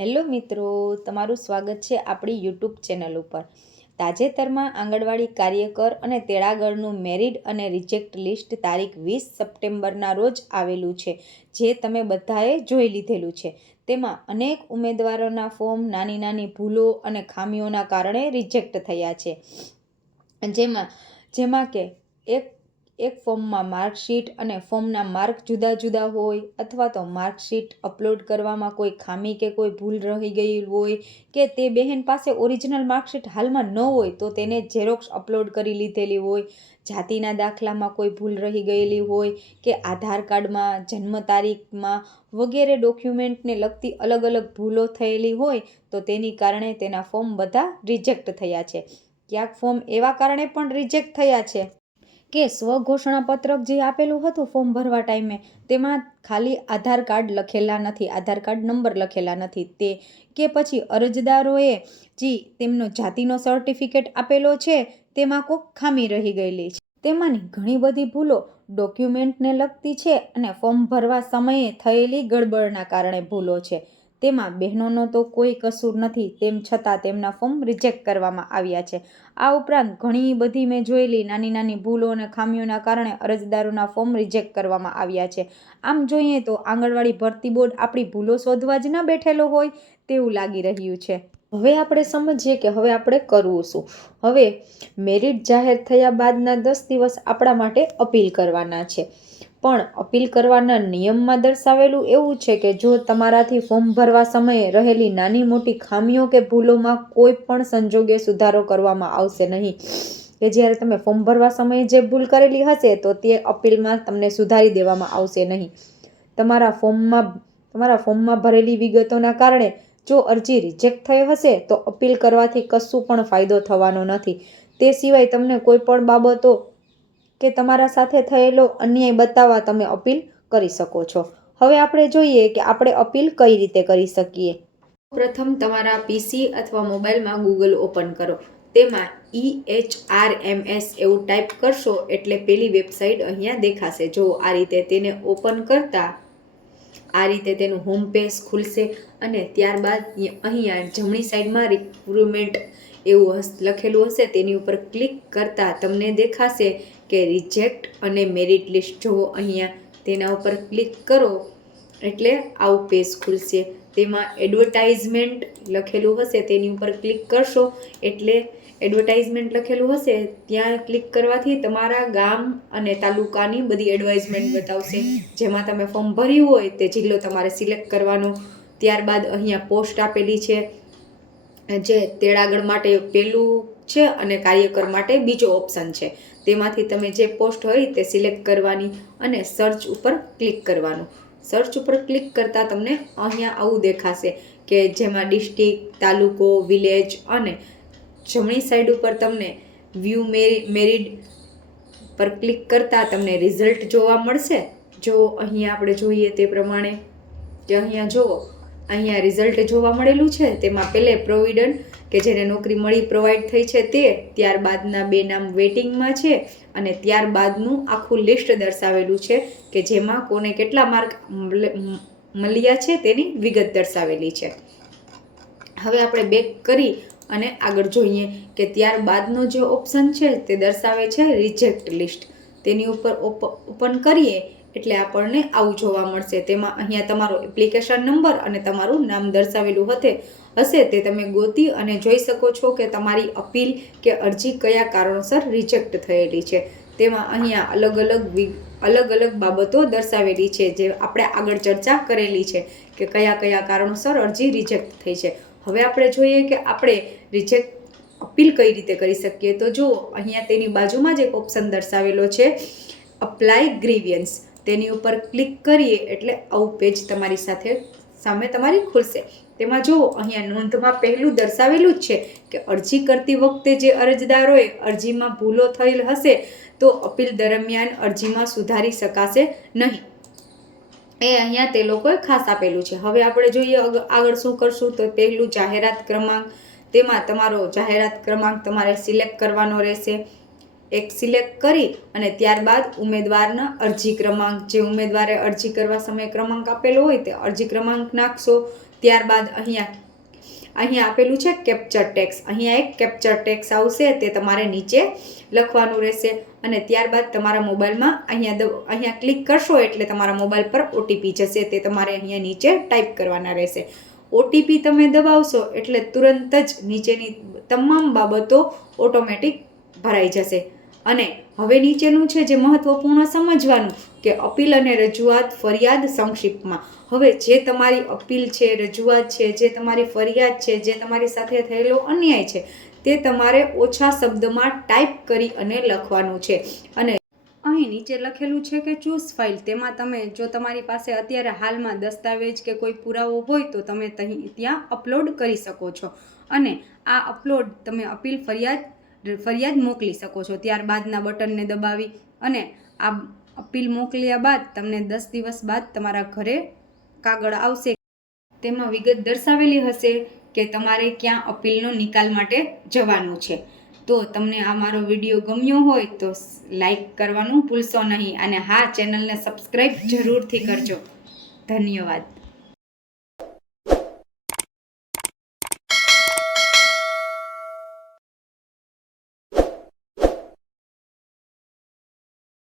Hello મિત્રો, તમારું સ્વાગત છે આપણી યુટ્યુબ ચેનલ ઉપર. તાજેતરમાં આંગણવાડી કાર્યકર અને તેડાગરનું મેરિટ અને રિજેક્ટ લિસ્ટ તારીખ 20 સપ્ટેમ્બરના રોજ આવેલું છે, જે તમે બધાએ જોઈ લીધેલું છે. તેમાં અનેક ઉમેદવારોના ફોર્મ નાની ભૂલો અને ખામીઓના કારણે રિજેક્ટ થયા છે. જેમાં કે એક ફોર્મમાં માર્કશીટ અને ફોર્મના માર્ક જુદા હોય, અથવા તો માર્કશીટ અપલોડ કરવામાં કોઈ ખામી કે કોઈ ભૂલ રહી ગઈ હોય, કે તે બહેન પાસે ઓરિજિનલ માર્કશીટ હાલમાં ન હોય તો તેને ઝેરોક્સ અપલોડ કરી લીધેલી હોય, જાતિના દાખલામાં કોઈ ભૂલ રહી ગયેલી હોય, કે આધાર કાર્ડમાં, જન્મ તારીખમાં વગેરે ડોક્યુમેન્ટને લગતી અલગ ભૂલો થયેલી હોય તો તેની કારણે તેના ફોર્મ બધા રિજેક્ટ થયા છે. ક્યાંક ફોર્મ એવા કારણે પણ રિજેક્ટ થયા છે કે સ્વઘોષણા પત્રક જે આપેલું હતું ફોર્મ ભરવા ટાઈમે, તેમાં ખાલી આધાર કાર્ડ લખેલા નથી, આધાર કાર્ડ નંબર લખેલા નથી, તે કે પછી અરજદારોએ જે તેમનો જાતિનો સર્ટિફિકેટ આપેલો છે તેમાં કોઈ ખામી રહી ગયેલી છે. તેમાંની ઘણી બધી ભૂલો ડોક્યુમેન્ટને લગતી છે અને ફોર્મ ભરવા સમયે થયેલી ગડબડના કારણે ભૂલો છે. તેમાં બહેનોનો તો કોઈ કસૂર નથી, તેમ છતાં તેમના ફોર્મ રિજેક્ટ કરવામાં આવ્યા છે. આ ઉપરાંત ઘણી બધી મેં જોયેલી નાની ભૂલો અને ખામીઓના કારણે અરજદારોના ફોર્મ રિજેક્ટ કરવામાં આવ્યા છે. આમ જોઈએ તો આંગણવાડી ભરતી બોર્ડ આપણી ભૂલો શોધવા જ ન બેઠેલો હોય તેવું લાગી રહ્યું છે. હવે આપણે સમજીએ કે હવે આપણે કરવું શું. હવે મેરિટ જાહેર થયા બાદના 10 દિવસ આપણા માટે અપીલ કરવાના છે. પણ અપીલ કરવાના નિયમમાં દર્શાવેલું એવું છે કે જો તમારાથી ફોર્મ ભરવા સમયે રહેલી નાની મોટી ખામીઓ કે ભૂલોમાં કોઈ પણ સંજોગે સુધારો કરવામાં આવશે નહીં. કે જ્યારે તમે ફોર્મ ભરવા સમયે જે ભૂલ કરેલી હશે તો તે અપીલમાં તમને સુધારી દેવામાં આવશે નહીં. તમારા ફોર્મમાં ભરેલી વિગતોના કારણે જો અરજી રિજેક્ટ થઈ હશે તો અપીલ કરવાથી કશું પણ ફાયદો થવાનો નથી. તે સિવાય તમને કોઈ પણ બાબતો કે તમારા સાથે થયેલો અન્યાય બતાવવા તમે અપીલ કરી શકો છો. હવે આપણે જોઈએ કે આપણે અપીલ કઈ રીતે કરી શકીએ. પ્રથમ તમારા પીસી અથવા મોબાઈલમાં ગૂગલ ઓપન કરો. તેમાં EHRMS એવું ટાઈપ કરશો એટલે પેલી વેબસાઇટ અહીંયા દેખાશે. જો આ રીતે તેને ઓપન કરતા આ રીતે તેનું હોમ પેજ ખુલશે અને ત્યારબાદ અહીંયા જમણી સાઈડમાં રિક્રુટમેન્ટ એવું લખેલું હશે, તેની ઉપર ક્લિક કરતા તમને દેખાશે કે રિજેક્ટ અને મેરિટ લિસ્ટ. જુઓ અહીંયા તેના ઉપર ક્લિક કરો એટલે આવું પેજ ખુલશે. તેમાં એડવર્ટાઇઝમેન્ટ લખેલું હશે, તેની ઉપર ક્લિક કરશો એટલે એડવર્ટાઇઝમેન્ટ લખેલું હશે ત્યાં ક્લિક કરવાથી તમારા ગામ અને તાલુકાની બધી એડવર્ટાઇઝમેન્ટ બતાવશે. જેમાં તમે ફોર્મ ભર્યું હોય તે જિલ્લો તમારે સિલેક્ટ કરવાનો. ત્યારબાદ અહીંયા પોસ્ટ આપેલી છે, જે તેડાગર માટે પહેલું છે અને કાર્યકર માટે બીજો ઓપ્શન છે. તેમાંથી તમે જે પોસ્ટ હોય તે સિલેક્ટ કરવાની અને સર્ચ ઉપર ક્લિક કરવાનું. સર્ચ ઉપર ક્લિક કરતાં તમને અહીંયા આવું દેખાશે કે જેમાં ડિસ્ટ્રિક્ટ, તાલુકો, વિલેજ અને જમણી સાઈડ ઉપર તમને વ્યૂ મેરિટ પર ક્લિક કરતાં તમને રિઝલ્ટ જોવા મળશે. જો અહીંયા આપણે જોઈએ તે પ્રમાણે કે અહીંયા જુઓ, અહીંયા રિઝલ્ટ જોવા મળેલું છે. તેમાં પહેલે પ્રોવિડન્ટ કે જેને નોકરી મળી પ્રોવાઈડ થઈ છે તે, ત્યારબાદના 2 નામ વેટિંગમાં છે અને ત્યારબાદનું આખું લિસ્ટ દર્શાવેલું છે કે જેમાં કોને કેટલા માર્ક મળ્યા છે તેની વિગત દર્શાવેલી છે. હવે આપણે બેક કરી અને આગળ જોઈએ કે ત્યારબાદનો જે ઓપ્શન છે તે દર્શાવે છે રિજેક્ટ લિસ્ટ. તેની ઉપર ઓપન કરીએ એટલે આપણને આવું જોવા મળશે. તેમાં અહીંયા તમારો એપ્લિકેશન નંબર અને તમારું નામ દર્શાવેલું હશે તે તમે ગોતી અને જોઈ શકો છો કે તમારી અપીલ કે અરજી કયા કારણોસર રિજેક્ટ થયેલી છે. તેમાં અહીંયા અલગ બાબતો દર્શાવેલી છે જે આપણે આગળ ચર્ચા કરેલી છે કે કયા કારણોસર અરજી રિજેક્ટ થઈ છે. હવે આપણે જોઈએ કે આપણે રિજેક્ટ અપીલ કઈ રીતે કરી શકીએ. તો જુઓ અહીંયા તેની બાજુમાં જ એક ઓપ્શન દર્શાવેલો છે અપ્લાય ગ્રીવિયન્સ. તેની ઉપર ક્લિક કરીએ એટલે આવું પેજ તમારી સામે તમારી ખુલશે. તેમાં જુઓ અહીંયા નોંધમાં પહેલું દર્શાવેલું જ છે કે અરજી કરતી વખતે જે અરજદારોએ અરજીમાં ભૂલો થયેલ હશે તો અપીલ દરમિયાન અરજીમાં સુધારી શકાશે નહીં. એ અહીંયા તે લોકોએ ખાસ આપેલું છે. હવે આપણે જોઈએ આગળ શું કરશું. તો પહેલું જાહેરાત ક્રમાંક. તેમાં તમારો જાહેરાત ક્રમાંક તમારે સિલેક્ટ કરવાનો રહેશે. એક સિલેક્ટ કરી અને ત્યારબાદ ઉમેદવારના અરજી ક્રમાંક, જે ઉમેદવારે અરજી કરવા સમયે ક્રમાંક આપેલો હોય તે અરજી ક્રમાંક નાખશો. ત્યારબાદ અહીંયા આપેલું છે કેપ્ચર ટેક્સ. અહીંયા એક કેપ્ચર ટેક્સ આવશે, તે તમારે નીચે લખવાનું રહેશે. અને ત્યારબાદ તમારા મોબાઈલમાં અહીંયા ક્લિક કરશો એટલે તમારા મોબાઈલ પર ઓટીપી જશે, તે તમારે અહીંયા નીચે ટાઈપ કરવાના રહેશે. ઓટીપી તમે દબાવશો એટલે તુરંત જ નીચેની તમામ બાબતો ઓટોમેટિક ભરાઈ જશે. અને હવે નીચેનું છે જે મહત્વપૂર્ણ સમજવાનું કે અપીલ અને રજૂઆત ફરિયાદ સંક્ષિપ્તમાં. હવે જે તમારી અપીલ છે, રજૂઆત છે, જે તમારી ફરિયાદ છે, જે તમારી સાથે થયેલો અન્યાય છે, તે તમારે ઓછા શબ્દમાં ટાઈપ કરી અને લખવાનું છે. અને અહીં નીચે લખેલું છે કે ચૂઝ ફાઇલ, તેમાં તમે જો તમારી પાસે અત્યારે હાલમાં દસ્તાવેજ કે કોઈ પુરાવો હોય તો તમે ત્યાં અપલોડ કરી શકો છો. અને આ અપલોડ તમે અપીલ ફરિયાદ મોકલી શકો છો. ત્યારબાદના બટનને દબાવી અને આ અપીલ મોકલ્યા બાદ તમને 10 દિવસ બાદ તમારા ઘરે કાગળ આવશે. તેમાં વિગત દર્શાવેલી હશે કે તમારે ક્યાં અપીલનો નિકાલ માટે જવાનું છે. તો તમને આ મારો વિડીયો ગમ્યો હોય તો લાઈક કરવાનું ભૂલશો નહીં. અને હા, ચેનલને સબસ્ક્રાઈબ જરૂરથી કરજો. ધન્યવાદ.